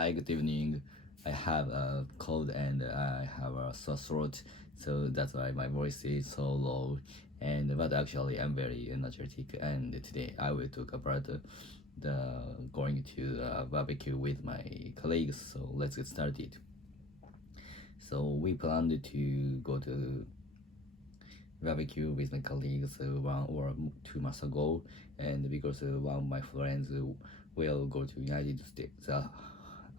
Hi, good evening. I have a cold and I have a sore throat, so that's why my voice is so low. But actually, I'm very energetic, and today I will talk about the going to the barbecue with my colleagues. So let's get started. So we planned to go to barbecue with my colleagues 1 or 2 months ago, and because one of my friends will go to United States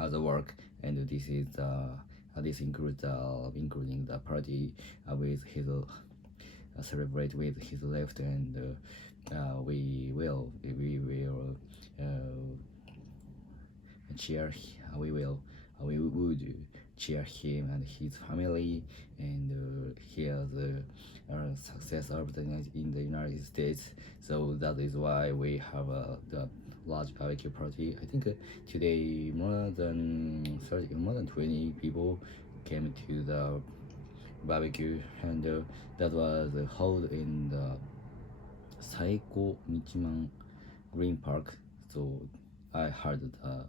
as a work, and this includes including the party with his celebrate with his left, and we will cheer we would cheer him and his family and his success of in the United States. So that is why we have the large barbecue party. I think today more than 20 people came to the barbecue, and that was held in the Saiko Green Park. So I heard the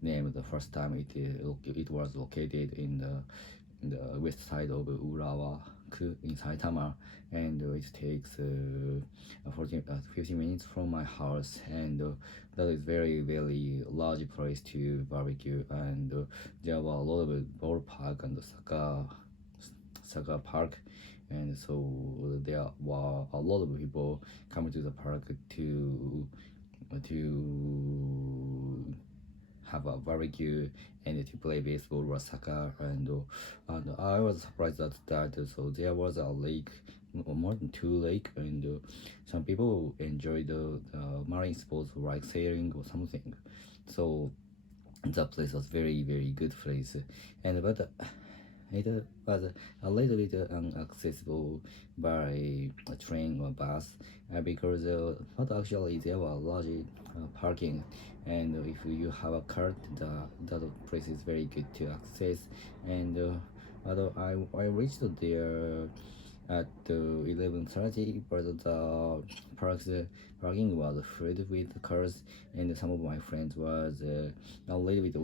name the first time. It was located in the west side of Urawa-ku in Saitama, and it takes 15 minutes from my house, and that is very large place to barbecue, and there were a lot of ballpark and soccer park, and so there were a lot of people coming to the park to have a barbecue and to play baseball or soccer, and I was surprised at that. So there was a lake, more than 2 lakes, and some people enjoy the marine sports like sailing or something. So that place was very good place, and but it was a little bit inaccessible by a train or bus, because but actually there were large parking, and if you have a card, that place is very good to access. And although I reached there at 11:30, but the parking was filled with cars, and some of my friends was a little bit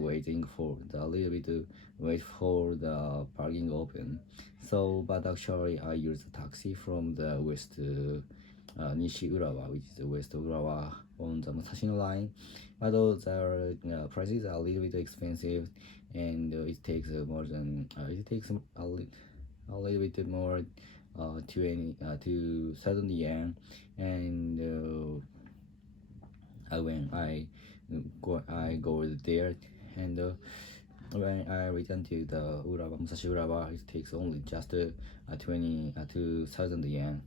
wait for the parking open. So, but actually I used a taxi from the west Nishi-Urawa, which is the west of Urawa on the Musashino line. Although the prices are a little bit expensive, and it takes a little bit more 2,000 yen, and when I go there, and when I return to the Musashi Urawa, it takes only just 2,000 yen.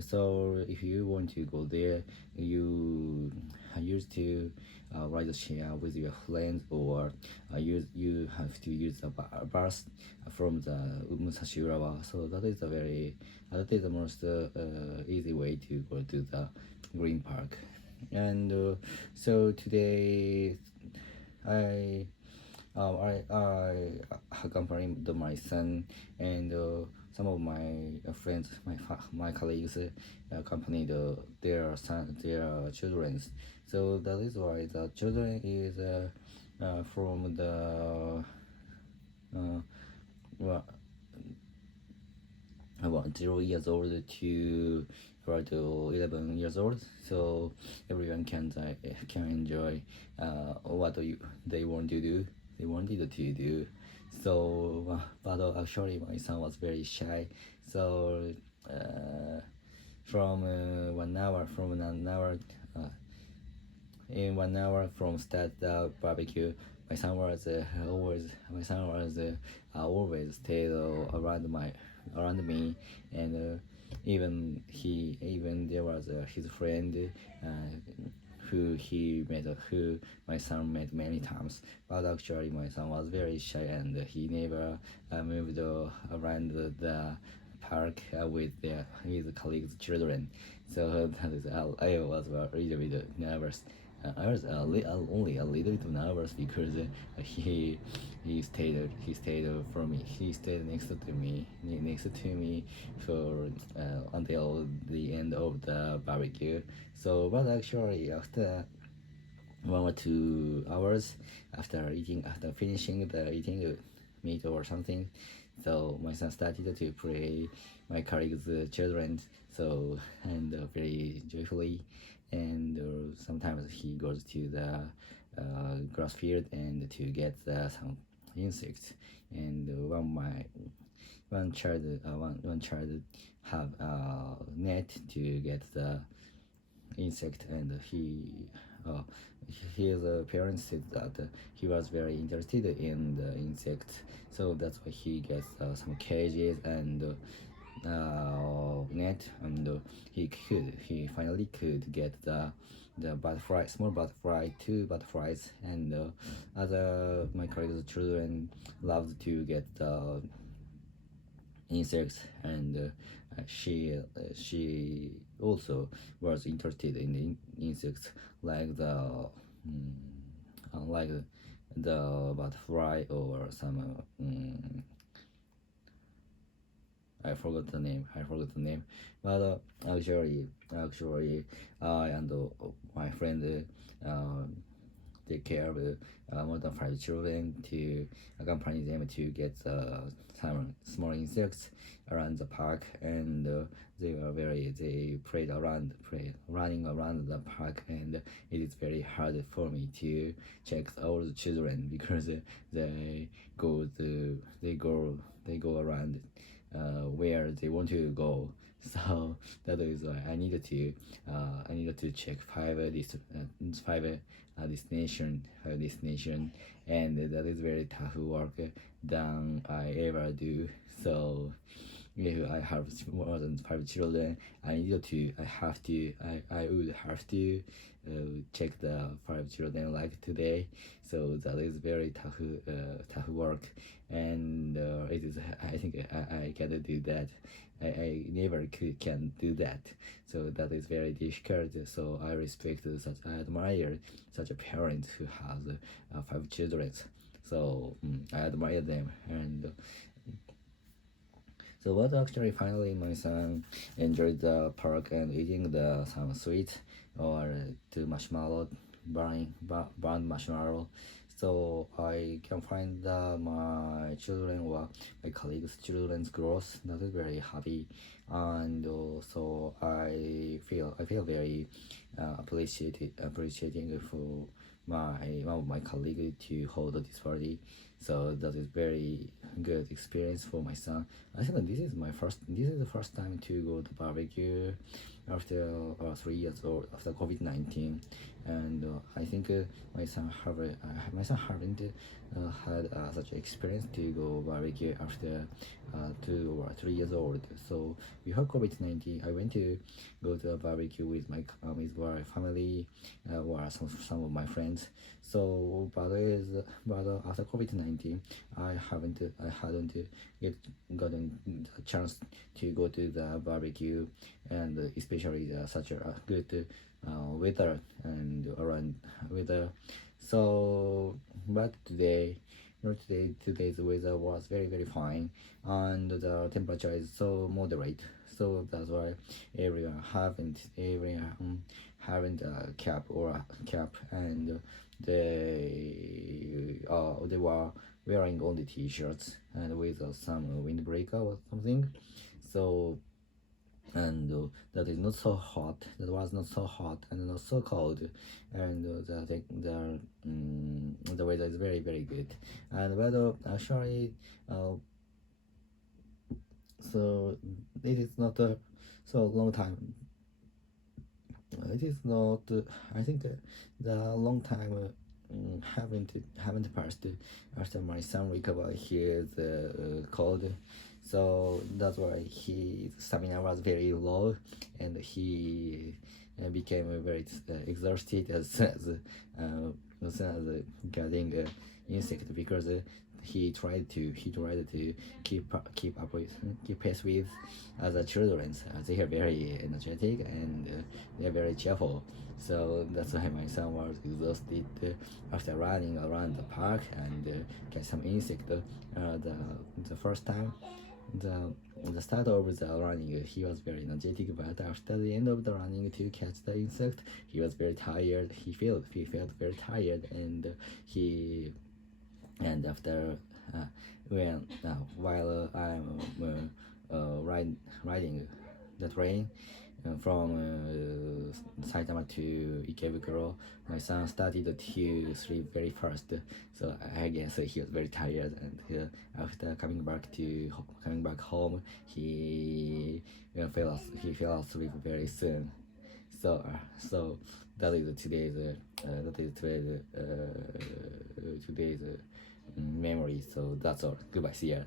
So if you want to go there, you used to ride a share with your friends, or you have to use the bus from the Musashi Urawa. So that is the most easy way to go to the Green Park. And so today I accompanied my son, and some of my friends, my colleagues accompanied their children. So that is why the children is from the well, about 0 years old to about 11 years old. So everyone can enjoy what they want to do. They wanted to do. So, but actually my son was very shy. So from 1 hour in 1 hour from start the barbecue, my son was always stayed around me, and even there was his friend who my son met many times. But actually my son was very shy, and he never moved around the park with his colleagues' children. So that is, I was a little bit nervous. I was only a little bit nervous because he stayed for me. He stayed next to me for until the end of the barbecue. So, but actually 1 or 2 hours after finishing the eating meat or something. So my son started to play my colleagues' children, so and very joyfully, and sometimes he goes to the grass field and to get some insects. And one child have a net to get the insect, and uh, his parents said that he was very interested in the insect, so that's why he gets some cages and net, and he finally could get the butterfly, small butterfly, two butterflies, and other my colleagues' children loved to get the insects, and she also was interested in the insects like like the butterfly or some I forgot the name, but actually I and my friend take care of more than 5 children to accompany them to get some small insects around the park, and they running around the park, and it is very hard for me to check all the children because they go around where they want to go. So that is why I needed to check five destination, and that is very tough work than I ever do. So if I have more than 5 children, I would have to check the 5 children like today. So that is very tough work, and it is. I think I cannot do that. I never can do that. So that is very difficult. So I admire such a parent who has 5 children. So I admire them, and so what actually finally my son enjoyed the park and eating some sweet or the marshmallow, burned marshmallow. So I can find my children or my colleagues' children's growth. That is very happy, and so I feel very appreciating for one of my colleagues to hold this party. So that is very good experience for my son. I think that this is the first time to go to barbecue after 3 years old after COVID-19, and I think my son haven't had such experience to go barbecue after 2 or 3 years old. So before COVID-19, I went to go to a barbecue with my family or some of my friends. So but after COVID-19, I hadn't yet gotten a chance to go to the barbecue, and especially such a good weather and around weather. So but today's weather was very fine, and the temperature is so moderate. So that's why everyone haven't a cap, and they were wearing only t-shirts and with some windbreaker or something. So and that is not so hot. That was not so hot and not so cold, and the weather is very good. And weather actually, so it is not a so long time. It is not. I think the long time haven't passed after my son recovered his cold. So that's why his stamina was very low, and he became very exhausted as soon as getting insect, because he tried to keep pace with other children. They are very energetic, and they are very cheerful. So that's why my son was exhausted after running around the park and get some insect the first time. the start of the running, he was very energetic, but after the end of the running to catch the insect, he was very tired. He felt very tired, and he and after when while I'm riding the train from Saitama to Ikebukuro, my son started to sleep very fast. So I guess he was very tired, and after coming back home, he fell asleep very soon. So that is today's memory. So that's all. Goodbye. See ya.